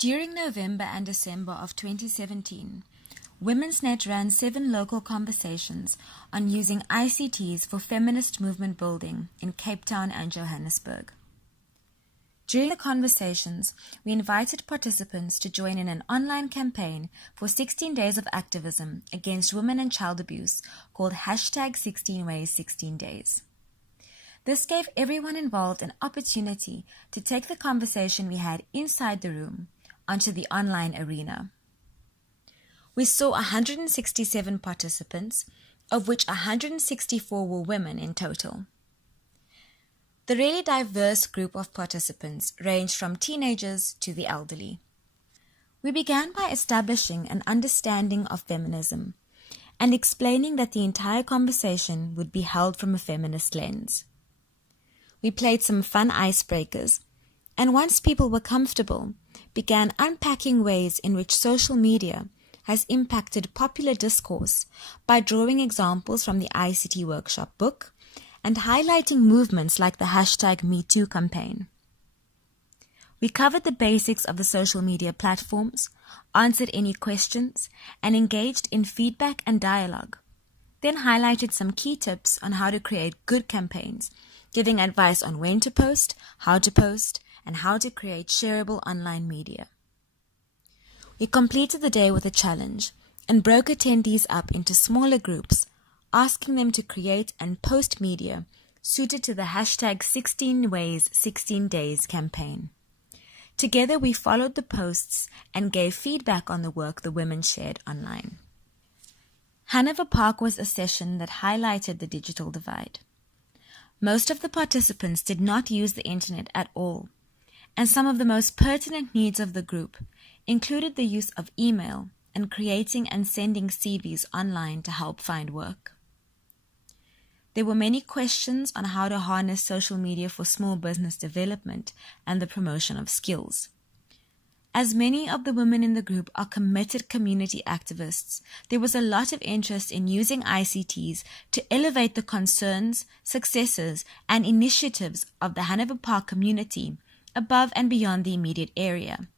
During November and December of 2017, Women's Net ran 7 local conversations on using ICTs for Feminist Movement Building in Cape Town and Johannesburg. During the conversations, we invited participants to join in an online campaign for 16 days of activism against women and child abuse called #16ways16days. This gave everyone involved an opportunity to take the conversation we had inside the room onto the online arena. We saw 167 participants, of which 164 were women in total. The really diverse group of participants ranged from teenagers to the elderly. We began by establishing an understanding of feminism and explaining that the entire conversation would be held from a feminist lens. We played some fun icebreakers, and once people were comfortable, began unpacking ways in which social media has impacted popular discourse by drawing examples from the ICT workshop book and highlighting movements like the #MeToo campaign. We covered the basics of the social media platforms, answered any questions, and engaged in feedback and dialogue, then highlighted some key tips on how to create good campaigns, giving advice on when to post, and how to create shareable online media. We completed the day with a challenge and broke attendees up into smaller groups, asking them to create and post media suited to the #16ways16days campaign. Together we followed the posts and gave feedback on the work the women shared online. Hanover Park was a session that highlighted the digital divide. Most of the participants did not use the internet at all, and some of the most pertinent needs of the group included the use of email and creating and sending CVs online to help find work. There were many questions on how to harness social media for small business development and the promotion of skills. As many of the women in the group are committed community activists, there was a lot of interest in using ICTs to elevate the concerns, successes, and initiatives of the Hanover Park community above and beyond the immediate area.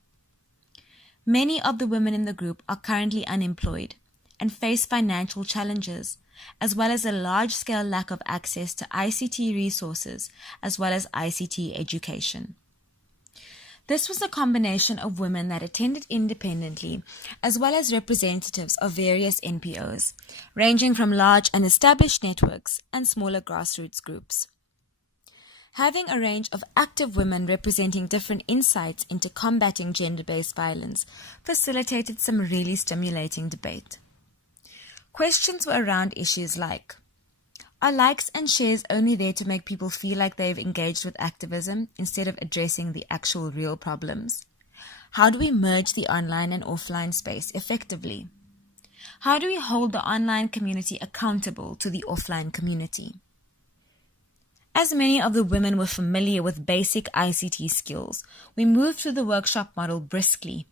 Many of the women in the group are currently unemployed and face financial challenges, as well as a large-scale lack of access to ICT resources, as well as ICT education. This was a combination of women that attended independently, as well as representatives of various NPOs, ranging from large and established networks and smaller grassroots groups. Having a range of active women representing different insights into combating gender-based violence facilitated some really stimulating debate. Questions were around issues like, are likes and shares only there to make people feel like they've engaged with activism instead of addressing the actual real problems? How do we merge the online and offline space effectively? How do we hold the online community accountable to the offline community? As many of the women were familiar with basic ICT skills, we moved through the workshop model briskly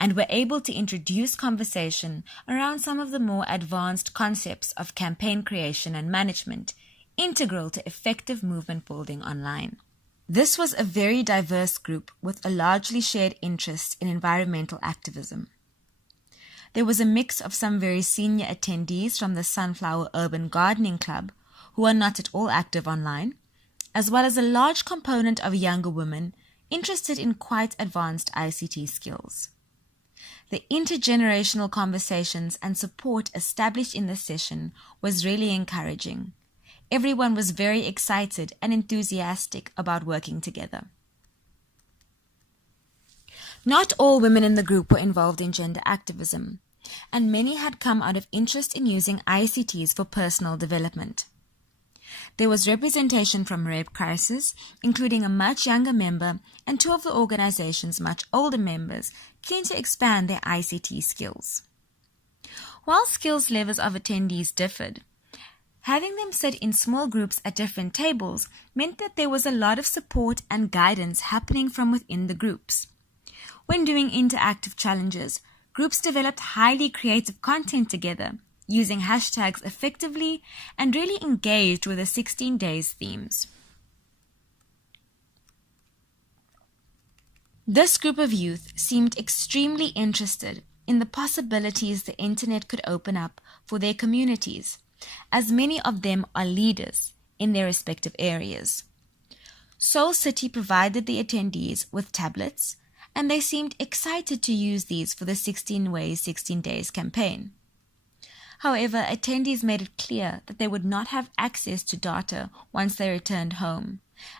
and were able to introduce conversation around some of the more advanced concepts of campaign creation and management, integral to effective movement building online. This was a very diverse group with a largely shared interest in environmental activism. There was a mix of some very senior attendees from the Sunflower Urban Gardening Club who are not at all active online, as well as a large component of younger women interested in quite advanced ICT skills. The intergenerational conversations and support established in this session was really encouraging. Everyone was very excited and enthusiastic about working together. Not all women in the group were involved in gender activism, and many had come out of interest in using ICTs for personal development. There was representation from Rape Crisis, including a much younger member and 2 of the organization's much older members keen to expand their ICT skills. While skills levels of attendees differed, having them sit in small groups at different tables meant that there was a lot of support and guidance happening from within the groups. When doing interactive challenges, groups developed highly creative content together, using hashtags effectively, and really engaged with the 16 days themes. This group of youth seemed extremely interested in the possibilities the internet could open up for their communities, as many of them are leaders in their respective areas. Soul City provided the attendees with tablets, and they seemed excited to use these for the 16 Ways, 16 Days campaign. However, attendees made it clear that they would not have access to data once they returned home,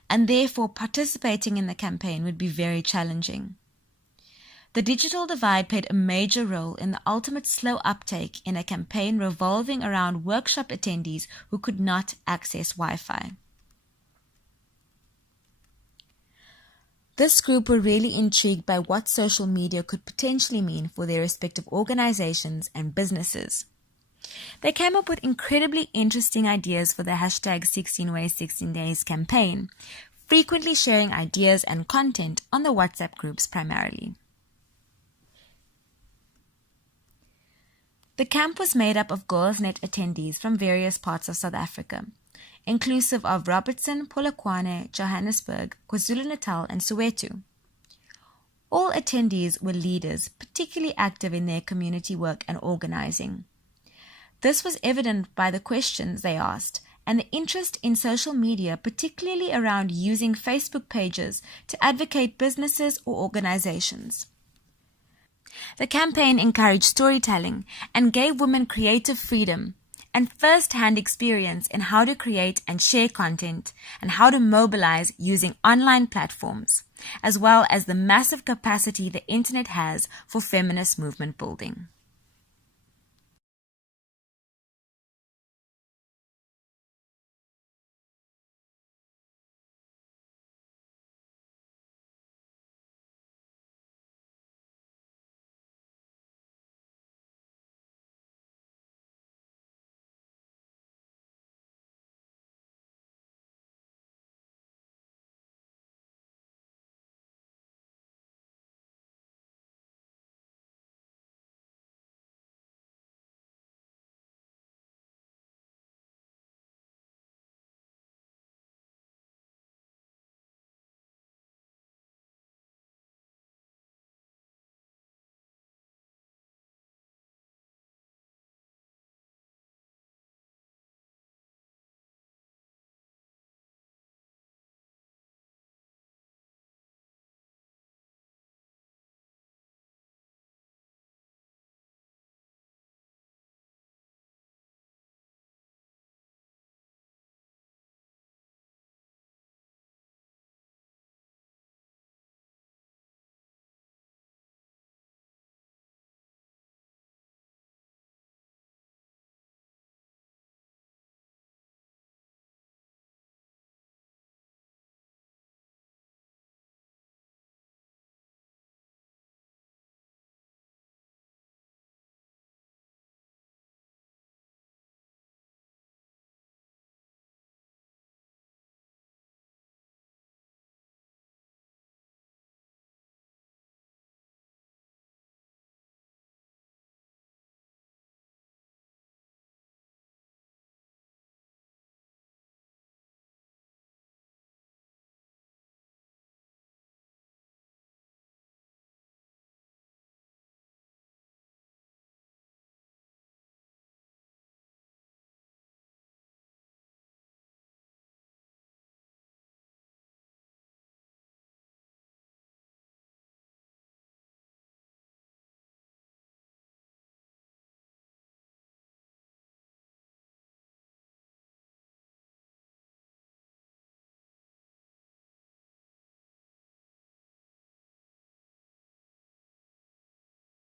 and therefore participating in the campaign would be very challenging. The digital divide played a major role in the ultimate slow uptake in a campaign revolving around workshop attendees who could not access Wi-Fi. This group were really intrigued by what social media could potentially mean for their respective organizations and businesses. They came up with incredibly interesting ideas for the hashtag 16 Ways 16 Days campaign, frequently sharing ideas and content on the WhatsApp groups primarily. The camp was made up of Girls.net attendees from various parts of South Africa, inclusive of Robertson, Polokwane, Johannesburg, KwaZulu-Natal, and Soweto. All attendees were leaders, particularly active in their community work and organizing. This was evident by the questions they asked and the interest in social media, particularly around using Facebook pages to advocate businesses or organizations. The campaign encouraged storytelling and gave women creative freedom and first-hand experience in how to create and share content and how to mobilize using online platforms, as well as the massive capacity the internet has for feminist movement building.